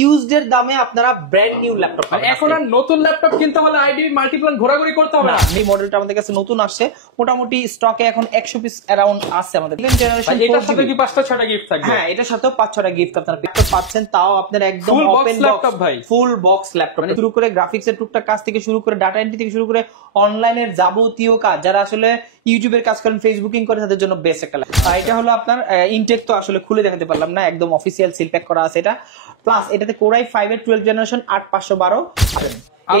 Used এর দামে আপনারা ব্র্যান্ড নিউ ল্যাপটপ পাবেন। এখন আর নতুন ল্যাপটপ কিনতে হলে আইডি মাল্টিপ্লান ঘোরাঘুরি করতে হবে না। এই মডেলটা আমাদের কাছে নতুন আসছে, মোটামুটি স্টকে এখন 100 পিস অ্যারাউন্ড আছে আমাদের। জেনারেশন এটার সাথে কি 5টা 6টা গিফট থাকবে? হ্যাঁ, এটার সাথেও 5-6টা গিফট আপনারা পাচ্ছেন, তাও আপনার একদম ওপেন ল্যাপটপ ভাই, ফুল বক্স ল্যাপটপ। শুরু করে গ্রাফিক্স এর টুকটাক কাজ থেকে শুরু করে ডাটা এন্ট্রি থেকে শুরু করে অনলাইনের যাবতীয় কাজ, যারা আসলে ইউটিউবের কাজ করেন, ফেসবুকিং করে, তাদের জন্য বেস্ট একটা ল্যাপটপ। এটা হলো আপনার ইনটেক, তো আসলে খুলে দেখাতে পারলাম না, একদম অফিসিয়াল সিল প্যাক করা আছে এটা। প্লাস এটাতে Core i5 এর 12 জেনারেশন 8512,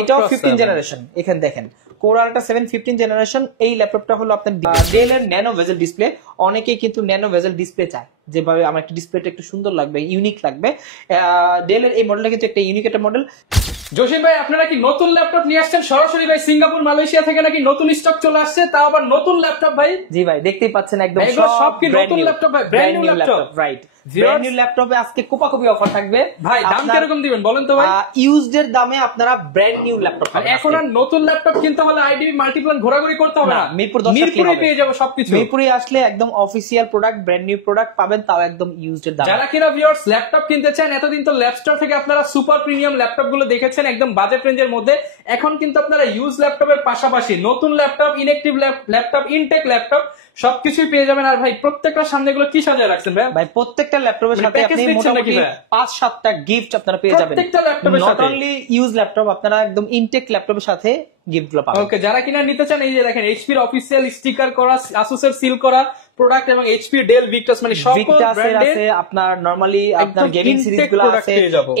এটাও 15 জেনারেশন। এখানে দেখেন Core i 7 15 জেনারেশন। এই ল্যাপটপটা হলো আপনার ডেল এর ন্যানো ভেজেল ডিসপ্লে। অনেকেই কিন্তু ন্যানো ভেজেল ডিসপ্লে চায়, যেভাবে আমার একটা ডিসপ্লেটা একটু সুন্দর লাগবে, ইউনিক লাগবে। ডেল এর এই মডেলটা কিন্তু একটা ইউনিক একটা মডেল। জসিম ভাই, আপনারা কি নতুন ল্যাপটপ নিয়ে আসছেন সরাসরি ভাই? সিঙ্গাপুর মালয়েশিয়া থেকে নাকি নতুন স্টক চলে আসছে, তাও আবার নতুন ল্যাপটপ ভাই? জি ভাই, দেখতেই পাচ্ছেন একদম সব কি নতুন ল্যাপটপ ভাই? Brand new laptop, right. Brand new ল্যাপটপে আজকে কোপাকুপি অফার থাকবে ভাই। দাম কিরকম দিবেন বলেন তো ভাই? ইউজড এর দামে আপনারা ব্র্যান্ড নিউ ল্যাপটপ পাবেন। এখন আর নতুন ল্যাপটপ কিনতে হলে আইডি মাল্টিপ্লান ঘোরাঘুরি করতে হবে না। মিরপুরে পেয়ে যাবো সবকিছু। মিরপুরে আসলে একদম official product, brand new product পাবেন, তাও একদম ইউজড এর দামে। যারা কিনা ভিউয়ার্স ল্যাপটপ কিনতে চান, এতদিন তো ল্যাপস্টোর থেকে আপনারা সুপার প্রিমিয়াম ল্যাপটপ গুলো দেখেছেন একদম বাজেট রেঞ্জের মধ্যে। এখন কিন্তু আপনারা ইউজ ল্যাপটপের পাশাপাশি নতুন laptop, inactive laptop, intact laptop সবকিছুই পেয়ে যাবেন। আর ভাই প্রত্যেকটার সামনে গুলো কি সাজিয়ে রাখছেন ভাই? ভাই প্রত্যেকটা ল্যাপটপের সাথে আপনি মোটামুটি 5-7টা গিফট আপনারা পেয়ে যাবেন। প্রত্যেকটা ল্যাপটপের সাথে, নট অনলি ইউজ ল্যাপটপ, আপনারা একদম ইনটেক ল্যাপটপের সাথে গিফট গুলো পাবেন। ওকে, যারা কিনা নিতে চান, এই যে দেখেন এইচপি এর অফিসিয়াল স্টিকার করা, আসুস এর সিল করা প্রোডাক্ট এবং এইচপি, ডেল, ভিক্টাস, মানে সব ব্র্যান্ডের আছে। আপনার নরমালি আপনার গেমিং সিরিজ গুলো আছে,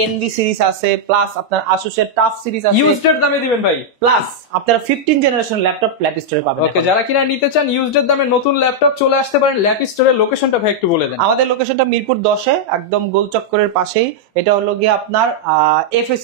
এনভি সিরিজ আছে, প্লাস আপনার আসুস এর টাফ সিরিজ আছে। ইউজড এর দামে দিবেন ভাই। প্লাস আপনারা 15 জেনারেশন ল্যাপটপ ল্যাপ স্টোরে পাবেন। ওকে, যারা কিনা নিতে চান ইউজড এর দামে নতুন ল্যাপটপ, চলে আসতে পারেন ল্যাপ স্টোরের। লোকেশনটা ভাই একটু বলে দেন। আমাদের লোকেশনটা মিরপুর 10-এ, একদম গোল চক্করের পাশেই। এটা হলো গিয়ে আপনার এফএস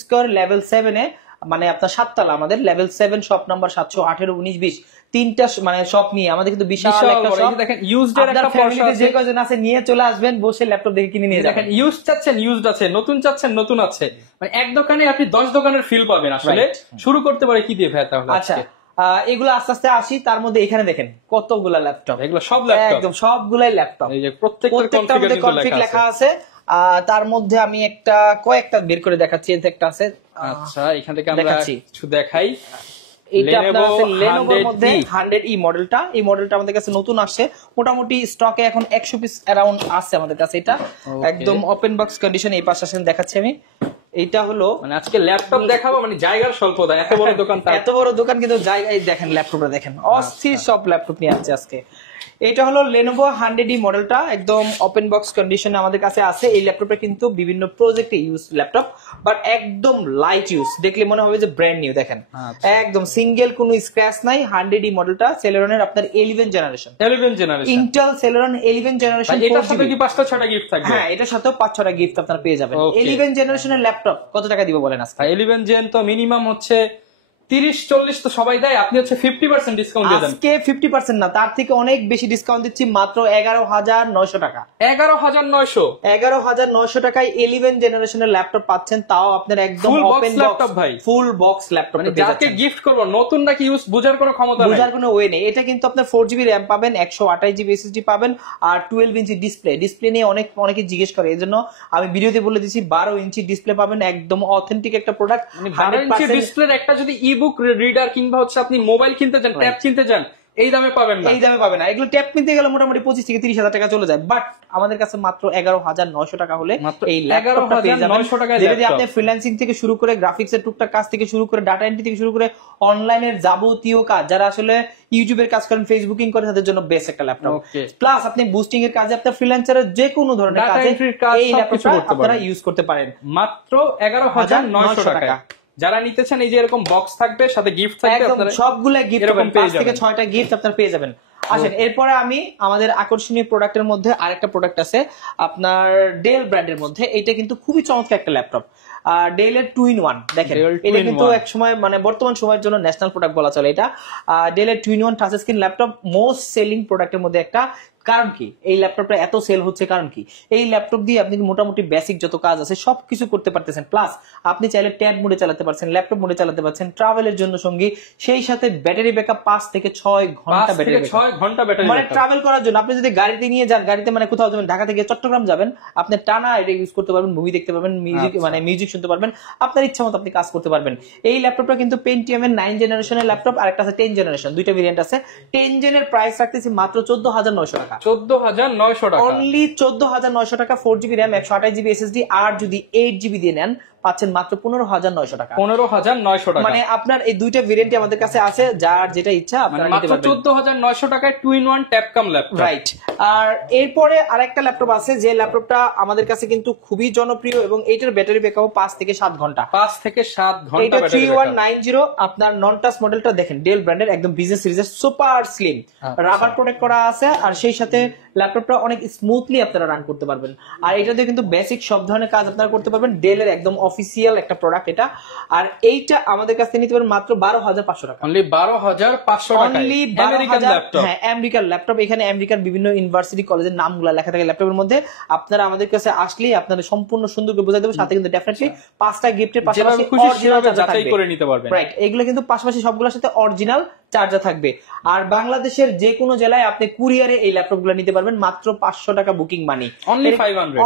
স্কয়ার লেভেল 7-এ, মানে আপনার 7 তলা। আমাদের লেভেল 7 শপ নাম্বার 718, 19, 20 তিনটা মানে শপ নিয়ে আমাদের কিন্তু বিশাল একটা শপ। দেখেন ইউজড এর একটা পর্ষা আছে, যে কয়জন আছে নিয়ে চলে আসবেন, বসে ল্যাপটপ দেখে কিনে নিয়ে যাবেন। দেখেন ইউজ চাচ্ছেন ইউজড আছে, নতুন চাচ্ছেন নতুন আছে, মানে এক দোকানে আপনি 10 দোকানের ফিল পাবেন। আসলে শুরু করতে পারে কি দিয়ে ভাই তাহলে? আচ্ছা, এগুলো আস্তে আস্তে আসি। তার মধ্যে এখানে দেখেন কতগুলা ল্যাপটপ, এগুলো সব ল্যাপটপ, একদম সবগুলাই ল্যাপটপ। এই যে প্রত্যেকটা কনফিগ লেখা আছে। তার মধ্যে আমি কয়েকটা বের করে দেখাচ্ছি। এতে একটা আছে। আচ্ছা, এখান থেকে আমরা কিছু দেখাই। এইটা আপনার আছে Lenovoর মধ্যে 100E মডেলটা। এই মডেলটা আমাদের কাছে নতুন আসছে, মোটামুটি স্টকে এখন 100 পিস অ্যারাউন্ড আছে আমাদের কাছে। এটা একদম ওপেন বক্স কন্ডিশন। এই পাশে আসেন দেখাচ্ছি আমি। এইটা হলো মানে আজকে ল্যাপটপ দেখাবো, মানে জায়গার স্বল্পতা, এত বড় দোকান, এত বড় দোকান কিন্তু জায়গায় দেখেন ল্যাপটপটা দেখেন, অস্থির সব ল্যাপটপ নিয়ে আসছে আজকে। এটা হলো Lenovo 100E মডেলটা, একদম ওপেন বক্স কন্ডিশনে আমাদের কাছে আছে। এই ল্যাপটপটা কিন্তু বিভিন্ন প্রজেক্টে ইউজ ল্যাপটপ, বাট একদম লাইট ইউজ, দেখলে মনে হবে যে ব্র্যান্ড নিউ। দেখেন একদম সিঙ্গেল কোনো স্ক্র্যাচ নাই। 100E মডেলটা সেলেরনের আপনার 11 জেনারেশন, ইন্টেল সেলেরন 11 জেনারেশন। এটার সাথে কি 5টা 6টা গিফট থাকবে? হ্যাঁ, এটার সাথেও 5-6টা গিফট আপনারা পেয়ে যাবেন। 11 জেনারেশনের ল্যাপটপ কত টাকা দিব বলেন আজকে? 11 জেন তো মিনিমাম হচ্ছে 30-40 তো সবাই দেয়, আপনি হচ্ছে 50% ডিসকাউন্ট দিয়ে দেন। আজকে 50% না, তার থেকে অনেক বেশি ডিসকাউন্ট দিচ্ছি, মাত্র 11,900 টাকা। 11,900 টাকায় 11 জেনারেশনের ল্যাপটপ পাচ্ছেন, তাও আপনার একদম ওপেন ল্যাপটপ ভাই, ফুল বক্স ল্যাপটপ। মানে যাকে গিফট করব, নতুন নাকি ইউজ বোঝার কোনো ক্ষমতা নেই, বোঝার কোনো ওয়ে নেই। এটা কিন্তু আপনার 4GB র‍্যাম পাবেন, 128GB SSD পাবেন, আর 12 ইঞ্চি ডিসপ্লে নিয়ে অনেকে জিজ্ঞেস করে, এজন্য আমি ভিডিওতে বলে দিচ্ছি 12 ইঞ্চি ডিসপ্লে পাবেন, একদম অথেন্টিক একটা প্রোডাক্ট। 12 ইঞ্চি ডিসপ্লের একটা যদি বুক রিডার কিংবা হচ্ছে আপনি মোবাইল কিনতে চান, ট্যাব কিনতে চান, এই দামে পাবেন না, এগুলো ট্যাব কিনতে গেলে মোটামুটি 25 থেকে 30,000 টাকা চলে যায়। বাট আমাদের কাছে মাত্র 11,900 টাকা হলে এই ল্যাপটপটা পেয়ে যাবেন। যদি আপনি ফ্রিল্যান্সিং থেকে শুরু করে গ্রাফিক্স এর টুকটাক কাজ থেকে শুরু করে ডাটা এন্ট্রি থেকে শুরু করে অনলাইনের যাবতীয় কাজ, যারা আসলে ইউটিউবের কাজ করেন, ফেসবুকিং করে, তাদের জন্য বেস্ট একটা ল্যাপটপ। প্লাস আপনি বুস্টিং এর কাজে, আপনার ফ্রিল্যান্সারের যে কোনো ধরনের কাজে এই ল্যাপটপটা আপনারা ইউজ করতে পারেন মাত্র 11,900 টাকা। যারা নিতে চান, এই যে এরকম বক্স থাকবে, সাথে গিফট থাকবে, আপনারা সবগুলা গিফট পাবেন, 5 থেকে 6টা গিফট আপনারা পেয়ে যাবেন। আসেন, এরপরে আমি আমাদের আকর্ষণীয় প্রোডাক্টের মধ্যে আরেকটা প্রোডাক্ট আছে আপনার ডেল ব্র্যান্ডের মধ্যে। এটা কিন্তু খুবই চমৎকার একটা ল্যাপটপ, ডেল এর 2-in-1। দেখেন এটা কিন্তু এক সময় মানে বর্তমান সময়ের জন্য ন্যাশনাল প্রোডাক্ট বলা চলে। এটা ডেল এর 2-in-1 touch screen laptop, most selling প্রোডাক্টের মধ্যে একটা। কারণ কি এই ল্যাপটপটা এত সেল হচ্ছে, কারণ কি এই ল্যাপটপ দিয়ে আপনি মোটামুটি বেসিক যত কাজ আছে সবকিছু করতে পারতেছেন, প্লাস আপনি চাইলে ট্যাব মোডে চালাতে পারছেন, ল্যাপটপ মোডে চালাতে পারছেন, ট্রাভেলের জন্য সঙ্গী, সেই সাথে ব্যাটারি ব্যাকআপ 5 থেকে 6 ঘন্টা ব্যাটারি, 6 ঘন্টা ব্যাটারি, মানে ট্রাভেল করার জন্য আপনি যদি গাড়িতে নিয়ে যান, গাড়িতে মানে কোথাও যাবেন, ঢাকা থেকে চট্টগ্রাম যাবেন, আপনি টানা এটা ইউজ করতে পারবেন, মুভি দেখতে পারবেন, মিউজিক মানে মিউজিক শুনতে পারবেন, আপনার ইচ্ছা মতো আপনি কাজ করতে পারবেন। এই ল্যাপটপটা কিন্তু পেন্টিয়াম এর 9 জেনারেশনের ল্যাপটপ, আর একটা আছে 10 জেনারেশন, দুইটা ভেরিয়েন্ট আছে। 10 জেনের প্রাইস রাখতেছি মাত্র 14900 টাকা, 14900 টাকা, অনলি 14900 টাকা। 4GB RAM 128GB SSD, আর যদি 8GB দিয়ে নেন পাচ্ছেন মাত্র 15900 টাকা, 15900 টাকা। মানে আপনার এই দুইটা ভেরিয়েন্টই আমাদের কাছে আছে, যার যেটা ইচ্ছা আপনারা নিতে পারবেন। 14900 টাকায় 2-in-1 ট্যাব কাম ল্যাপটপ, রাইট। আর এরপরে আরেকটা ল্যাপটপ আছে, যে ল্যাপটপটা আমাদের কাছে কিন্তু খুবই জনপ্রিয় এবং এইটার ব্যাটারি ব্যাকআপ 5 থেকে 7 ঘন্টা, 5 থেকে 7 ঘন্টা এটা ব্যাটারি। 3190 আপনার নন টাচ মডেলটা দেখেন, ডেল ব্র্যান্ডের একদম বিজনেস সিরিজের সুপার স্লিম, রাবার প্রোটেক্ট করা আছে, আর সেই সাথে ল্যাপটপটা অনেক স্মুথলি আপনারা রান করতে পারবেন। আর এটাতে কিন্তু বেসিক সব ধরনের কাজ আপনারা করতে পারবেন, ডেলের একদম অফিসিয়াল একটা প্রোডাক্ট এটা। আর এইটা আমাদের কাছ থেকে নিতে পারবেন মাত্র 12500 টাকা, অনলি 12500 টাকা, অনলি আমেরিকান ল্যাপটপ। হ্যাঁ, আমেরিকান ল্যাপটপ। এখানে আমেরিকার বিভিন্ন ইউনিভার্সিটি কলেজের নামগুলো লেখা থাকে ল্যাপটপের মধ্যে। আপনারা আমাদের কাছে আসলেই আপনাদের সম্পূর্ণ সুন্দর করে বুঝাই দেবো, সাথে কিন্তু ডেফিনেটলি 5টা গিফটের পাশাপাশি অরিজিনাল যাচাই করে নিতে পারবেন। রাইট, এগুলো কিন্তু পাশাপাশি সবগুলোর সাথে অরিজিনাল চার্জার থাকবে। আর বাংলাদেশের যে কোনো জেলায় আপনি কুরিয়ারে এই ল্যাপটপগুলো নিতে পারবেন মাত্র 500 টাকা বুকিং মানি,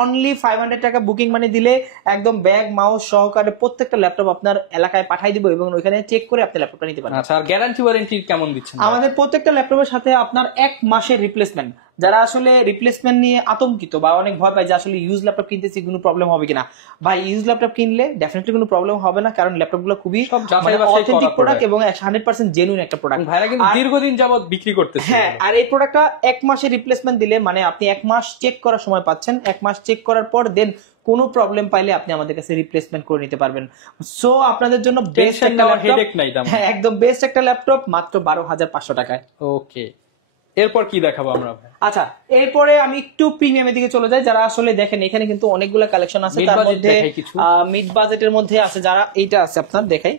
অনলি 500 টাকা বুকিং মানি দিলে একদম ব্যাগ মাউস সহকারে প্রত্যেকটা ল্যাপটপ আপনার এলাকায় পাঠাই দিব এবং ওইখানে চেক করে আপনি ল্যাপটপটা নিতে পারবেন। আচ্ছা, আর গ্যারান্টি ওয়ারেন্টি কেমন দিচ্ছেন? আমাদের প্রত্যেকটা ল্যাপটপের সাথে আপনার 1 মাসের রিপ্লেসমেন্ট, যারা আসলে রিপ্লেসমেন্ট নিয়ে আতঙ্কিত বা অনেক ভয় পায় যে আসলে ইউজ ল্যাপটপ কিনতেছি কোনো প্রবলেম হবে কিনা, ভাই ইউজ ল্যাপটপ কিনলে ডেফিনেটলি কোনো প্রবলেম হবে না, কারণ ল্যাপটপগুলো খুবই অথেন্টিক প্রোডাক্ট এবং 100% জেনুইন একটা প্রোডাক্ট। ভাইরা কিন্তু দীর্ঘদিন যাবত বিক্রি করতেছে। হ্যাঁ, আর এই প্রোডাক্টটা 1 মাসের রিপ্লেসমেন্ট দিলে মানে আপনি 1 মাস চেক করার সময় পাচ্ছেন, 1 মাস চেক করার পর দেন কোনো প্রবলেম পাইলে আপনি আমাদের কাছে রিপ্লেসমেন্ট করে নিতে পারবেন। সো আপনাদের জন্য বেস্ট একটা হেডেক নাই দাম। হ্যাঁ, একদম বেস্ট একটা ল্যাপটপ মাত্র 12500 টাকায়। ওকে, এরপর কি দেখাবো আমরা? আচ্ছা, এরপরে আমি একটু প্রিমিয়ামের দিকে চলে যাই। যারা আসলে দেখেন এখানে কিন্তু অনেকগুলো কালেকশন আছে, তার মধ্যে মিড বাজেটের মধ্যে আছে যারা, এইটা আছে আপনার দেখাই,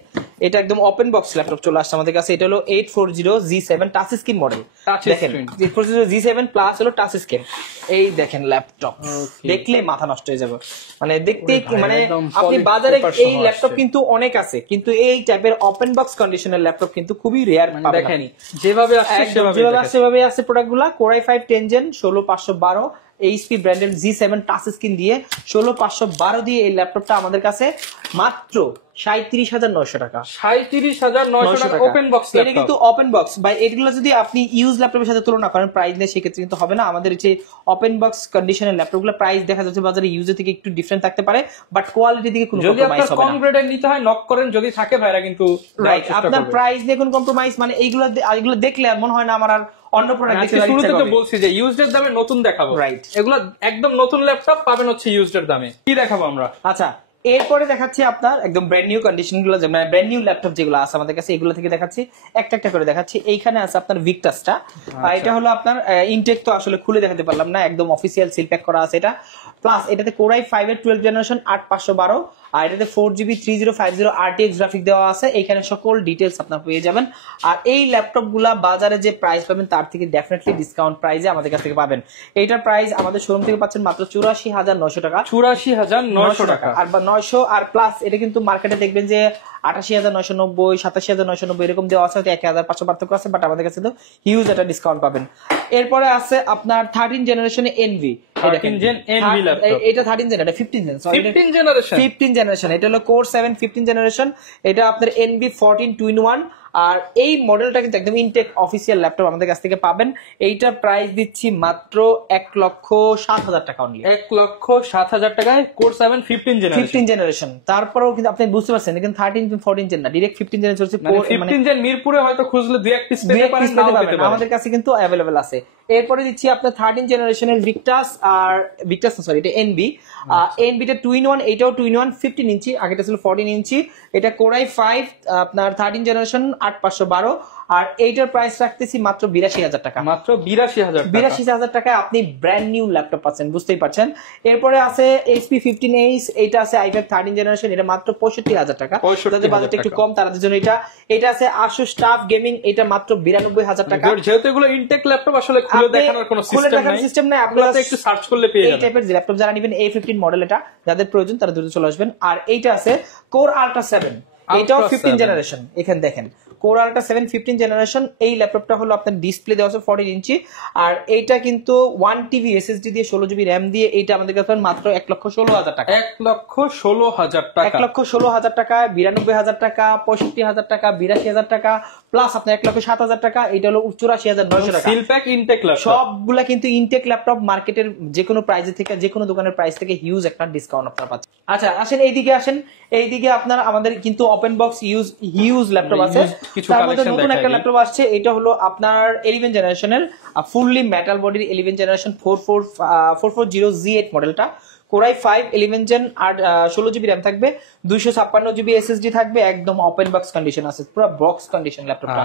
এটা একদম ওপেন বক্স ল্যাপটপ চলে আসছে আমাদের কাছে। এটা হলো 840G7 টাচ স্ক্রিন মডেল, দেখেন 840G7 প্লাস হলো টাচ স্ক্রিন। এই দেখেন ল্যাপটপ দেখলে মাথা নষ্ট হয়ে যাবে, মানে দেখতে মানে আপনি বাজারে এই ল্যাপটপ কিন্তু অনেক আছে, কিন্তু এই টাইপের ওপেন বক্স কন্ডিশনের ল্যাপটপ কিন্তু খুবই রেয়ার পাবেন। দেখেন যেভাবে আসছে সেভাবে আছে প্রোডাক্টগুলো। Core i5 10 Gen 16512 HP ব্র্যান্ডের G7 টাচ স্ক্রিন দিয়ে 16512 দিয়ে এই ল্যাপটপটা আমাদের কাছে মাত্র 37900 টাকা, 37900 টাকা ওপেন বক্স ল্যাপটপ। এটা কিন্তু ওপেন বক্স ভাই, এগুলো যদি আপনি ইউজ ল্যাপটপের সাথে তুলনা করেন প্রাইস নেই, সেক্ষেত্রে কিন্তু হবে না। আমাদের যে ওপেন বক্স কন্ডিশনের ল্যাপটপগুলো প্রাইস দেখা যাচ্ছে বাজারে ইউজের থেকে একটু ডিফারেন্ট থাকতে পারে, বাট কোয়ালিটি দিকে কোনো কম্প্রোমাইজ হবে না। কম গ্রেডের নিতে হয় নক করেন, যদি থাকে ভাইরা কিন্তু রাইট, আপনার প্রাইস নিয়ে কোনো কম্প্রোমাইজ মানে এইগুলো দেখলে মনে হয় না আমার আর অন্য প্রোডাক্ট দেখতে লাগছে। শুরুতে তো বলছি যে ইউজড এর দামে নতুন দেখাবো, রাইট, এগুলো একদম নতুন ল্যাপটপ পাবেন হচ্ছে ইউজড এর দামে। কি দেখাবো আমরা? আচ্ছা, এরপরে দেখাচ্ছি আপনার একদম ব্র্যান্ড নিউ কন্ডিশন গুলো, মানে ব্র্যান্ড নিউ ল্যাপটপ যেগুলো আছে আমাদের কাছে, এগুলো থেকে দেখাচ্ছি একটা একটা করে দেখাচ্ছি। এইখানে আছে আপনার ভিক্টাসটা, এটা হলো আপনার ইনটেক তো আসলে খুলে দেখাতে পারলাম না, একদম অফিসিয়াল সিল প্যাক করা আছে এটা। প্লাস এটাতে Core i5 এর 12 জেনারেশন 8512, আর এটাতে 4GB 3050 RTX গ্রাফিক দেওয়া আছে। এইখানে সকল ডিটেলস আপনারা পেয়ে যাবেন। আর এই ল্যাপটপ গুলা বাজারে যে প্রাইস পাবেন তার থেকে ডেফিনেটলি ডিসকাউন্ট প্রাইসে আমাদের কাছ থেকে পাবেন। এইটার প্রাইস আমাদের শোরুম থেকে পাচ্ছেন মাত্র 84900 টাকা, 84900 টাকা আর 900। আর প্লাস এটা কিন্তু মার্কেটে দেখবেন যে 88990, 87990 এরকম দেওয়া আছে, 1500 পার্থক্য আছে, বাট আমাদের কাছে তো হিউজ একটা ডিসকাউন্ট পাবেন। এরপরে আছে আপনার 13 জেনারেশনে এনভি, এটা 13 জেন, এটা 15 জেন, সরি 15 জেনারেশন। এটা হলো Core 7 15 জেনারেশন, এটা আপনার এনভি 14 2-in-1। আর এই মডেলটা কিন্তু একদম ইনটেক অফিসিয়াল ল্যাপটপ আমাদের কাছ থেকে পাবেন। এইটার প্রাইস দিচ্ছি মাত্র 1,07,000 টাকা, অনলি 1,07,000 টাকায় Core 7 15 জেনারেশন। তারপরেও কিন্তু আপনি বুঝতে পারছেন কিন্তু 13 14 জেন না, ডাইরেক্ট 15 জেনে চলছে। 15 জেন মিরপুরে হয়তো খুঁজলে দুই এক পিস পেতে পারেন, আমাদের কাছে কিন্তু अवेलेबल আছে। এরপরে দিচ্ছি আপনার 13 জেনারেশনের ভিক্টাস, আর ভিক্টাস না সরি, এটা এনবি। এনবিটা 2-in-1, এটাও 2-in-1 15 ইঞ্চি, আগেটা ছিল 14 ইঞ্চি। এটা Core i5 আপনার 13 জেনারেশন 8512, আর এইটার প্রাইস রাখতেছি মাত্র 82,000 টাকা। মাত্র 82,000 82,000 টাকায় আপনি ব্র্যান্ড নিউ ল্যাপটপ পাচ্ছেন, বুঝতেই পারছেন। এরপরে আছে HP 15H, এটা আছে i5 13 জেনারেশন, এটা মাত্র 65,000 টাকা। যাদের বাজেট একটু কম তাদের জন্য এটা আছে Asus TUF Gaming, এটা মাত্র 92,000 টাকা। যেহেতু এগুলো ইনটেক ল্যাপটপ, আসলে খুলে দেখানোর কোনো সিস্টেম নাই, আপনারা একটু সার্চ করলে পেয়ে যাবেন। এই টাইপের ল্যাপটপ যারা নেবেন A15 মডেল, এটা যাদের প্রয়োজন তারা দ্রুত চলে আসবেন। আর এইটা আছে Core Ultra 7, এটাও 15 জেনারেশন। এখানে দেখেন Core Ultra 7 15 জেনারেশন। এই ল্যাপটপটা হলো আপনার ডিসপ্লে দেওয়া আছে 14 ইঞ্চি, আর এইটা কিন্তু 1 TB SSD দিয়ে 16 GB RAM দিয়ে, এইটা আমাদের কাছে মাত্র 1,16,000 টাকা। 1,16,000 টাকা। 1,16,000 টাকা, 92,000 টাকা, 65,000 টাকা, 82,000 টাকা, প্লাস আপনার 1,07,000 টাকা। এটা হলো 84,900 টাকা। সিল প্যাক ইনটেক ল্যাপটপ, সবগুলা কিন্তু ইনটেক ল্যাপটপ। মার্কেটের যে কোনো প্রাইস থেকে, যে কোনো দোকানের প্রাইস থেকে হিউজ একটা ডিসকাউন্ট আপনারা পাচ্ছেন। আচ্ছা আসেন এইদিকে আসেন, এইদিকে আপনার আমাদের কিন্তু ওপেন বক্স হিউজ ল্যাপটপ আছে। তার মধ্যে নতুন একটা ল্যাপটপ আসছে, এটা হলো আপনার 11 জেনারেশনের ফুললি মেটাল বডির 11 জেনারেশন 4440Z8 মডেলটা। Core i5 11 জেন, আর 16 GB RAM থাকবে, 256 GB SSD থাকবে, একদম ওপেন বক্স কন্ডিশন আছে, পুরো বক্স কন্ডিশন ল্যাপটপটা।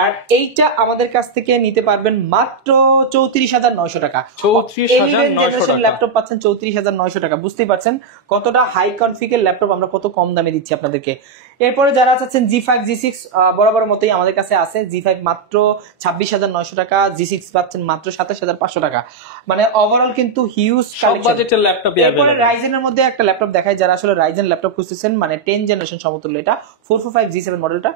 আর এইটা আমাদের কাছ থেকে নিতে পারবেন মাত্র 34,900 টাকা। 34,900 টাকা ল্যাপটপ পাচ্ছেন 34,900 টাকা। বুঝতেই পারছেন কতটা হাই কনফিগের ল্যাপটপ আমরা কত কম দামে দিচ্ছি আপনাদেরকে। এরপরে যারা চাচ্ছেন G5 G6 বরাবর মতোই আমাদের কাছে আছে। G5 মাত্র 26,900 টাকা, G6 পাচ্ছেন মাত্র 27,500 টাকা। মানে ওভারঅল কিন্তু হিউজ বাজেটের ল্যাপটপ। এরপরে রাইজেনের মধ্যে একটা ল্যাপটপ দেখাই, যারা আসলে রাইজেন ল্যাপটপ খুঁজতেছেন, মানে 10 জেনারেশন সমতুল্য, এটা 445G7 মডেলটা,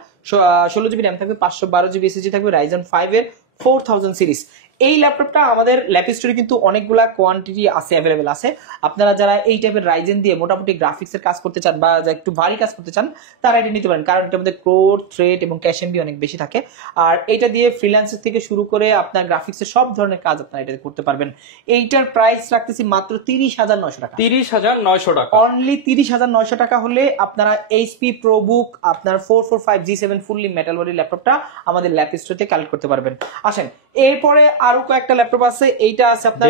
16 GB RAM থাকবে, 512 GB SSD থাকবে, রাইজেন 5 এর 4000 সিরিজ। এই ল্যাপটপটা আমাদের ল্যাপ স্টোরে কিন্তু অনেকগুলা কোয়ান্টিটি আছে, অ্যাভেলেবেল আছে। আপনারা যারা এই টাইপের রাইজেন দিয়ে মোটামুটি গ্রাফিক্স এর কাজ করতে চান বা একটু ভারী কাজ করতে চান, তারা এটা নিতে পারেন, কারণ এটার মধ্যে কোর, থ্রেড এবং ক্যাশ এমবি অনেক বেশি থাকে। আর এটা দিয়ে ফ্রিল্যান্সের থেকে শুরু করে আপনার গ্রাফিক্সের সব ধরনের কাজ আপনারা এটা করতে পারবেন। এইটার প্রাইস রাখতেছি মাত্র 30,900 টাকা। 30,900 টাকা, অনলি 30,900 টাকা হলে আপনারা HP ProBook আপনার 445G7 ফুললি মেটাল বডি ল্যাপটপটা আমাদের ল্যাপ স্টোরে কালেক্ট করতে পারবেন। আসেন এরপরে আরো কয়েকটা ল্যাপটপ আছে। এইটা আছে আপনার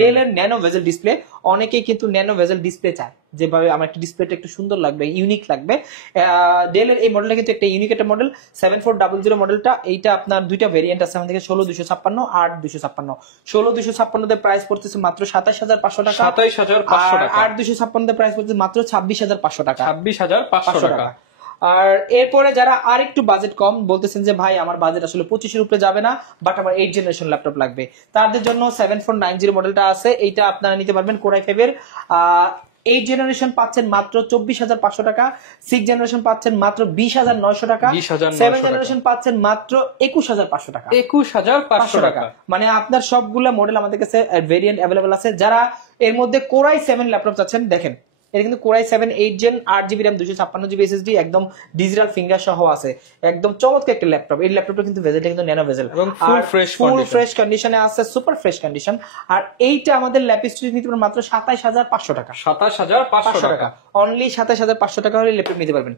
ডেলের ন্যানো ভেজেল ডিসপ্লে। অনেকেই কিন্তু ন্যানো ভেজেল ডিসপ্লে চায়, যেভাবে আমার একটা ডিসপ্লেটা একটু সুন্দর লাগবে, ইউনিক লাগবে। ডেলের এই মডেলটা কিন্তু একটা ইউনিক একটা মডেল, 7400 মডেলটা। এইটা আপনার দুইটা ভেরিয়েন্ট আছে আমাদের 16,256 আর 256। 16,256 তে প্রাইস পড়তেছে মাত্র 27,500 টাকা। 27,500 টাকা। আর 256 তে প্রাইস পড়তেছে মাত্র 26,500 টাকা। 26,500 টাকা। আর এরপরে যারা আর একটু বাজেট কম বলতেছেন যে ভাই আমার বাজেট আসলে 25 এর উপরে যাবে না, বাট আমার 8 জেনারেশন ল্যাপটপ লাগবে, তাদের জন্য 7490 মডেলটা আছে। এইটা আপনারা নিতে পারবেন Core i5 এর 8 জেনারেশন পাচ্ছেন মাত্র 24,500 টাকা, 6 জেনারেশন পাচ্ছেন মাত্র 20,900 টাকা, 7 জেনারেশন পাচ্ছেন মাত্র 21,500 টাকা। 21,500 টাকা। মানে আপনার সবগুলা মডেল আমাদের কাছে ভেরিয়েন্ট অ্যাভেলেবল আছে। যারা এর মধ্যে Core i7 ল্যাপটপ চাচ্ছেন, দেখেন এটা কিন্তু Core i7 8 gen, 8 GB RAM, 256 GB SSD, একদম ডিজিটাল ফিঙ্গার সহ আছে, একদম চমৎকার একটা ল্যাপটপ। এই ল্যাপটপটা কিন্তু ভেজেলটা কিন্তু ন্যানো ভেজেল এবং ফুল ফ্রেশ কন্ডিশনে আছে, সুপার ফ্রেশ কন্ডিশন। আর এইটা আমাদের ল্যাপ স্টোরে নিতে পারবেন মাত্র 27,500 টাকা। 27,500 টাকা, অনলি 27,500 টাকা হলে ল্যাপটপ নিতে পারবেন।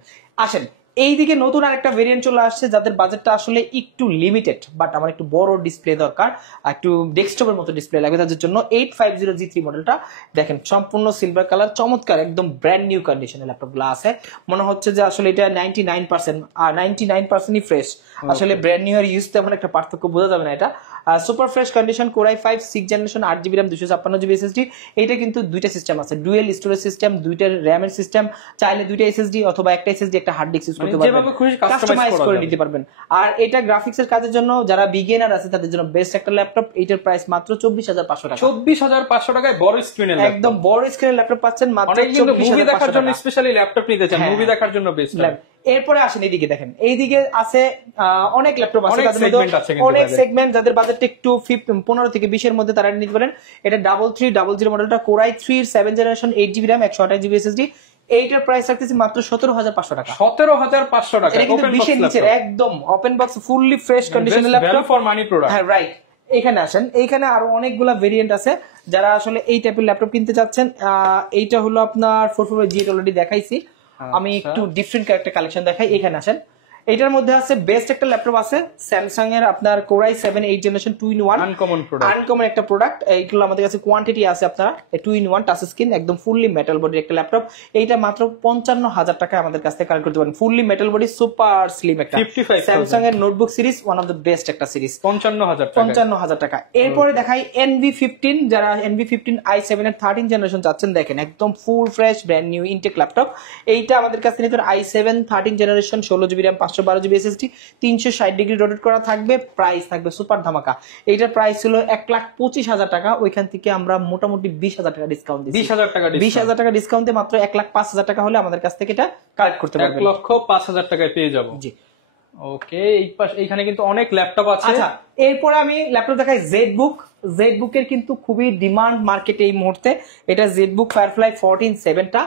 আসেন এইদিকে নতুন আরেকটা ভেরিয়েন্ট চলে আসছে, যাদের বাজেটটা আসলে একটু লিমিটেড, বাট আমার একটু বড় ডিসপ্লে দরকার, একটু ডেস্কটপের মতো ডিসপ্লে লাগবে, তাদের জন্য 850G3 মডেলটা। দেখেন সম্পূর্ণ সিলভার কালার, চমৎকার একদম ব্র্যান্ড নিউ কন্ডিশনের ল্যাপটপগুলো আছে। মনে হচ্ছে যে আসলে এটা 99% আর 99%ই ফ্রেশ। আসলে ব্র্যান্ড নিউ আর ইউজ তেমন একটা পার্থক্য বোঝা যাবে না। এটা super fresh condition, Core i5 6 generation, 8 GB RAM, 256 GB SSD। এটা কিন্তু দুইটা সিস্টেম আছে, ডুয়েল স্টোরেজ সিস্টেম, দুইটা RAM এর সিস্টেম, চাইলে দুইটা SSD অথবা একটা SSD একটা হার্ড ডিস্ক ইউজ করতে পারবেন, যেভাবে খুশি কাস্টমাইজ করে নিতে পারবেন। আর এটা গ্রাফিক্স এর কাজের জন্য যারা বিগিনার আছে তাদের জন্য বেস্ট একটা ল্যাপটপ। এটার প্রাইস মাত্র 24,500 টাকা। 24,500 টাকায় বড় স্ক্রিনের ল্যাপটপ, একদম বড় স্ক্রিনের ল্যাপটপ পাচ্ছেন মাত্র 24,500 মুভি দেখার জন্য স্পেশালি ল্যাপটপ নিতে চান, মুভি দেখার জন্য বেস্ট। এরপরে আসেন এইদিকে, দেখেন এইদিকে আছে অনেক ল্যাপটপ আছে, অনেক সেগমেন্ট, যাদের বাজেটটা একটু 15 থেকে 20 এর মধ্যে তারা নিতে পারেন। এটা 3300 মডেলটা, Core i3 7 generation, 8 GB RAM, 128 GB SSD। এইটার প্রাইস রাখতেছি মাত্র 17,500 টাকা। 17,500 টাকা, এটা কিন্তু 20 এর নিচে একদম ওপেন বক্স ফুললি ফ্রেশ কন্ডিশনের ল্যাপটপ ফর মানি প্রোডাক্ট। হ্যাঁ রাইট। এখানে আসেন, এইখানে আরো অনেকগুলা ভেরিয়েন্ট আছে, যারা আসলে এই টাইপের ল্যাপটপ কিনতে চাচ্ছেন। এইটা হলো আপনার 44G8 অলরেডি দেখাইছি, আমি একটু ডিফারেন্ট একটা কালেকশন দেখাই। এখানে আসেন, এটার মধ্যে আছে বেস্ট একটা ল্যাপটপ আছে স্যামসাং এর আপনার Core i7 8th generation 2-in-1 uncommon একটা প্রোডাক্ট। এইগুলো আমাদের কাছে কোয়ান্টিটি আছে আপনারা 2-in-1 টাচ স্ক্রিন একদম ফুললি মেটাল বডির একটা ল্যাপটপ। এইটা মাত্র 55,000 টাকায় আমাদের কাছ থেকে কালেক্ট করতে পারেন। Fully metal body super slim একটা স্যামসাং এর notebook series, one of the best একটা সিরিজ, 55,000 টাকা। এরপরে দেখাই NV15, যারা NV15 i7 এর 13th জেনারেশন চাচ্ছেন, দেখেন একদম full fresh brand new intact laptop. এইটা আমাদের কাছে নিতে i7 13th generation 16GB RAM 512GB SSD 360 degree rotate করা থাকবে। প্রাইস থাকবে সুপার ধামাকা। এইটার প্রাইস ছিল 1,25,000 টাকা, ওইখান থেকে আমরা মোটামুটি 20,000 টাকা ডিসকাউন্ট দিচ্ছি। 20,000 টাকা ডিসকাউন্টে মাত্র 1,05,000 টাকা হলে আমাদের কাছ থেকে এটা কালেক্ট করতে পারবেন। 1,05,000 টাকায় পেয়ে যাবো। জি ওকে, এইখানে কিন্তু অনেক ল্যাপটপ আছে। আচ্ছা, এরপরে আমি ল্যাপটপ দেখাই জেডবুক এর কিন্তু খুবই ডিমান্ড মার্কেটে এই মুহূর্তে। এটা জেডবুক ফায়ারফ্লাই 14-7টা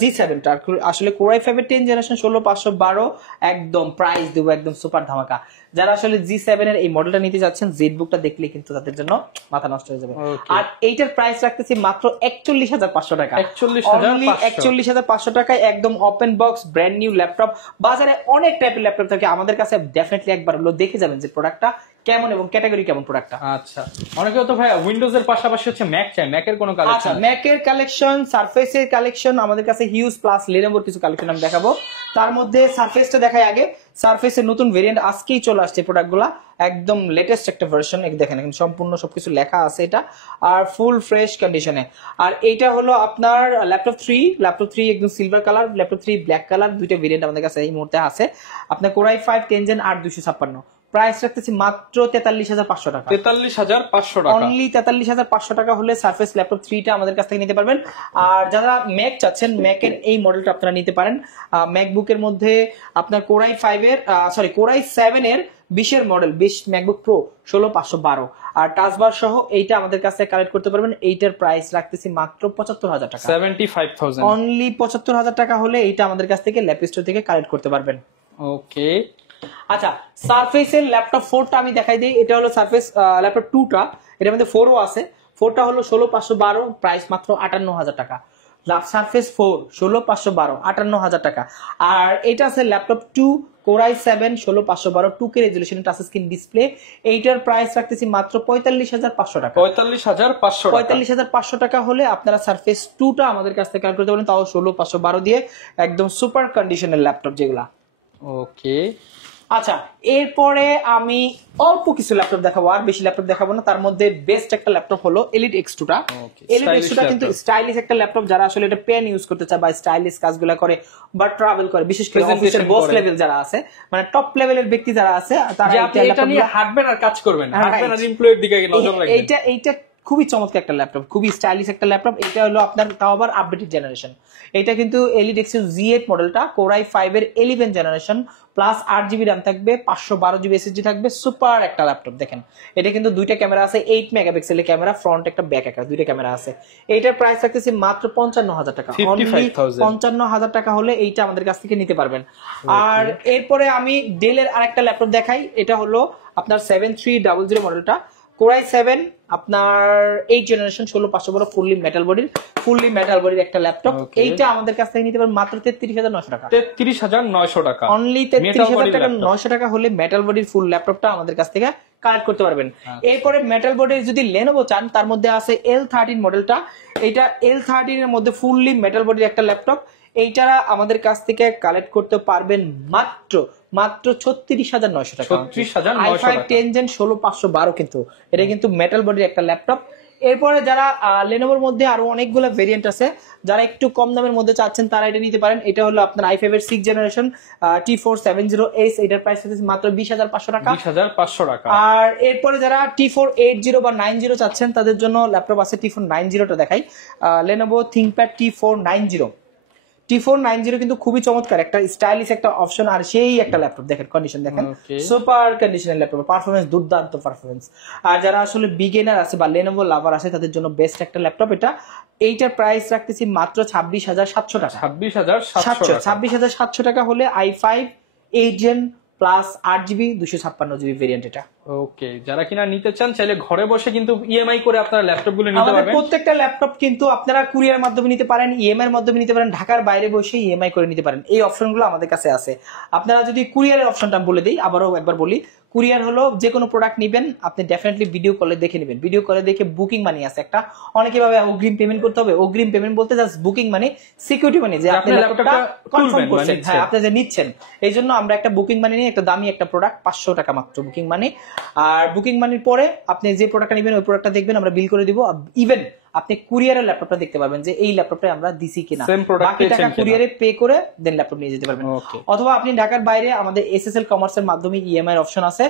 G7টা আসলে Core i5 এর 10th জেনারেশন 16,512 একদম প্রাইস দেবো একদম সুপার ধামাকা। যারা আসলে G7 এর এই মডেলটা নিতে যাচ্ছেন, জেডবুকটা দেখলে কিন্তু তাদের জন্য মাথা নষ্ট হয়ে যাবে। আর এইটার প্রাইস রাখতেছি মাত্র 41,500 টাকা। 41,500 টাকায় একদম open box brand new laptop. বাজারে অনেক টাইপের ল্যাপটপ থাকে, আমাদের কাছে ডেফিনেটলি একবার হলো দেখে যাবেন যে প্রোডাক্টটা কেমন এবং ক্যাটাগরি কেমন প্রোডাক্টটা। আচ্ছা, অনেকে তো ভাই উইন্ডোজ এর পাশাপাশি হচ্ছে ম্যাক চাই, ম্যাকের কোনো কালেকশন? আচ্ছা, ম্যাকের কালেকশন, সারফেসের কালেকশন আমাদের কাছে হিউজ, প্লাস লেনোভোর কিছু কালেকশন আমি দেখাবো। তার মধ্যে সারফেসটা দেখাই আগে। সারফেসের নতুন ভেরিয়েন্ট আজকেই চলে আসছে প্রোডাক্টগুলা, একদম লেটেস্ট একটা ভার্সন। দেখেন এখন সম্পূর্ণ সবকিছু লেখা আছে এটা, আর ফুল ফ্রেশ কন্ডিশনে। আর এইটা হলো আপনার ল্যাপটপ 3 একদম silver colour, laptop 3 black colour, দুইটা ভেরিয়েন্ট আমাদের কাছে এই মুহূর্তে আছে। আপনার Core i5 10th Gen 8,256, price রাখতেছি মাত্র 43,500 টাকা। 43,500 টাকা, অনলি 43,500 টাকা হলে সারফেস ল্যাপটপ 3টা আমাদের কাছ থেকে নিতে পারবেন। আর যারা ম্যাক চাচ্ছেন, ম্যাকের এই মডেলটা আপনারা নিতে পারেন। ম্যাকবুকের মধ্যে আপনার Core i7 এর 20 মডেল 20 ম্যাকবুক প্রো 16,512 আর টাচবার সহ এইটা আমাদের কাছে কালেক্ট করতে পারবেন। এইটার প্রাইস রাখতেছি মাত্র 75,000 টাকা, 75,000। অনলি 75,000 টাকা হলে এইটা আমাদের কাছ থেকে ল্যাপ স্টোর থেকে কালেক্ট করতে পারবেন। ওকে, আচ্ছা, সারফেসের ল্যাপটপ 4টা আমি দেখাই দিই। এটা হলো সারফেস ল্যাপটপ 2টা, এটার মধ্যে 4ও আছে। 4টা হলো 16,512, প্রাইস মাত্র 58,000 টাকা। সারফেস 4 16,512 58,000 টাকা। আর এটা আছে laptop 2 Core i7 16,512 2K resolution touch screen display. এইটার প্রাইস রাখতেছি মাত্র 45,500 টাকা। 45,500 টাকা হলে আপনারা সারফেস 2টা আমাদের কাছ থেকে কালেক্ট করতে পারেন, তাও 16,512 দিয়ে, একদম সুপার কন্ডিশনের ল্যাপটপ যেগুলা। ওকে, আচ্ছা, এরপরে আমি অল্প কিছু ল্যাপটপ দেখাবো, আর বেশি ল্যাপটপ দেখাবো না। তার মধ্যে বেস্ট একটা ল্যাপটপ হলো Elite X2টা। Elite X2টা কিন্তু স্টাইলিশ একটা ল্যাপটপ, যারা আসলে এটা পেন ইউজ করতে চায় বা স্টাইলিশ কাজগুলো করে বা ট্রাভেল করে, বিশেষ করে অফিসের বস লেভেল যারা আছে, মানে টপ লেভেলের ব্যক্তি যারা আছে, তারা এটা নিয়ে হাঁটবেন আর কাজ করবেন, হাঁটবেন আর এমপ্লয়ের দিকে নজর রাখবেন। এইটা খুবই চমৎকার একটা ল্যাপটপ, খুবই স্টাইলিশ একটা ল্যাপটপ। এটা হলো আপনার তাও আবার আপডেটেড জেনারেশন। এটা কিন্তু Elite X Z8 মডেলটা, Core i5 এর 11th generation, plus 8GB RAM থাকবে, 512GB SSD থাকবে, সুপার একটা ল্যাপটপ। দেখেন এটা কিন্তু দুইটা ক্যামেরা আছে, 8 মেগাপিক্সেলের ক্যামেরা, ফ্রন্ট একটা ব্যাক একটা, দুইটা ক্যামেরা আছে। এইটার প্রাইস থাকতেছে মাত্র 55,000 টাকা। 55,000 টাকা হলে এইটা আমাদের কাছ থেকে নিতে পারবেন। আর এরপরে আমি ডেলের আরেকটা ল্যাপটপ দেখাই। এটা হলো আপনার 7300 মডেলটা, Core i7 আপনার 8th জেনারেশন 16,512 ফুললি মেটাল বডির একটা ল্যাপটপ। এইটা আমাদের কাছ থেকে নিতে পারবেন মাত্র 33,900 টাকা। 33,900 টাকা, অনলি 33,900 টাকা হলে মেটাল বডির ফুল ল্যাপটপটা আমাদের কাছ থেকে কালেক্ট করতে পারবেন। এরপরে মেটাল বডির যদি Lenovo চান, তার মধ্যে আছে L13 মডেলটা। এটা L13 এর মধ্যে ফুললি মেটাল বডির একটা ল্যাপটপ। এইটা আমাদের কাছ থেকে কালেক্ট করতে পারবেন মাত্র 36,900 টাকা। i5 10th Gen 16,512 কিন্তু এটা কিন্তু মেটাল বডির একটা ল্যাপটপ। এরপরে যারা Lenovoর মধ্যে আরো অনেকগুলো ভেরিয়েন্ট আছে, যারা একটু কম দামের মধ্যে চাচ্ছেন তারা এটা নিতে পারেন। এটা হলো আপনার i5 এর 6th জেনারেশন T470S, এটার প্রাইস হচ্ছে মাত্র 20,500 টাকা। 20,500 টাকা। আর এরপরে যারা T480 বা 90 চাচ্ছেন তাদের জন্য ল্যাপটপ আছে T490টা দেখাই। Lenovo ThinkPad T490 কিন্তু খুবই চমৎকার একটা স্টাইলিশ একটা অপশন, আর সেই একটা ল্যাপটপ। দেখেন কন্ডিশন, দেখেন সুপার কন্ডিশনের ল্যাপটপ, পারফরমেন্স দুর্দান্ত পারফরমেন্স। আর যারা আসলে বিগিনার আছে বা Lenovo লাভার আছে তাদের জন্য বেস্ট একটা ল্যাপটপ এটা। এইটার প্রাইস রাখতেছি মাত্র 26,700 টাকা। 26,700 টাকা হলে i5 8 Gen plus 8GB 256GB variant এটা। ওকে, যারা কিনা নিতে চান চাইলে ঘরে বসে কিন্তু ইএমআই করে আপনারা ল্যাপটপ গুলো নিতে আমাদের পারবেন। প্রত্যেকটা ল্যাপটপ কিন্তু আপনারা কুরিয়ার মাধ্যমে নিতে পারেন, ইএমআই এর মাধ্যমে নিতে পারেন, ঢাকার বাইরে বসে ইএমআই করে নিতে পারেন। এই অপশনগুলো আমাদের কাছে আছে। আপনারা যদি কুরিয়ারের অপশনটা আমি বলে দিই, আবারও একবার বলি, কুরিয়ার হলো যে কোনো প্রোডাক্ট নিবেন আপনি ডেফিনেটলি ভিডিও কলে দেখে নেবেন। ভিডিও কলে দেখে বুকিং মানি আছে একটা, অনেকে ভাবে অগ্রিম পেমেন্ট করতে হবে। অগ্রিম পেমেন্ট বলতে জাস্ট বুকিং মানি, সিকিউরিটি মানি, যে আপনি ল্যাপটপটা কনফার্ম করছেন, হ্যাঁ আপনি যে নিচ্ছেন। এই জন্য আমরা একটা বুকিং মানি নিয়ে একটা দামি একটা প্রোডাক্ট 500 টাকা মাত্র বুকিং মানি। আর বুকিং মানির পরে আপনি যে প্রোডাক্টটা নেবেন ওই প্রোডাক্টটা দেখবেন, আমরা বিল করে দিব। ইভেন আপনি কুরিয়ারের ল্যাপটপটা দেখতে পারবেন যে এই ল্যাপটপটা আমরা দিছি কিনা, বাকি টাকা কুরিয়ারে পে করে দেন ল্যাপটপ নিয়ে যেতে পারবেন। অথবা আপনি ঢাকার বাইরে আমাদের এসএসএল কমার্সের মাধ্যমে ইএমআই এর অপশন আছে।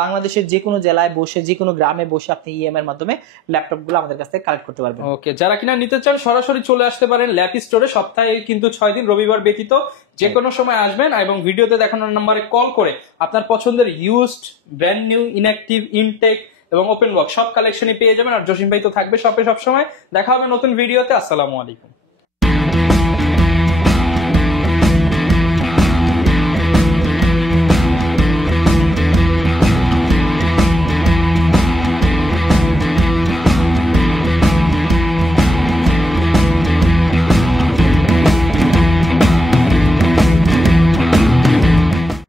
বাংলাদেশের যে কোনো জেলায় বসে যে কোনো গ্রামে বসে আপনি ইএমআই এর মাধ্যমে ল্যাপটপ গুলো আমাদের কাছ থেকে কালেক্ট করতে পারবেন। ওকে, যারা কিনা নিতে চান সরাসরি চলে আসতে পারেন ল্যাপ স্টোরে। সপ্তাহে কিন্তু 6 দিন, রবিবার ব্যতীত যে কোনো সময় আসবেন এবং ভিডিওতে দেখানোর নম্বরে কল করে আপনার পছন্দের used, brand new, inactive, intact এবং ওপেন বক্স সব কালেকশনই পেয়ে যাবেন। আর জসিম ভাই তো থাকবে শপে সবসময়। দেখা হবে নতুন ভিডিওতে। আসসালামু আলাইকুম।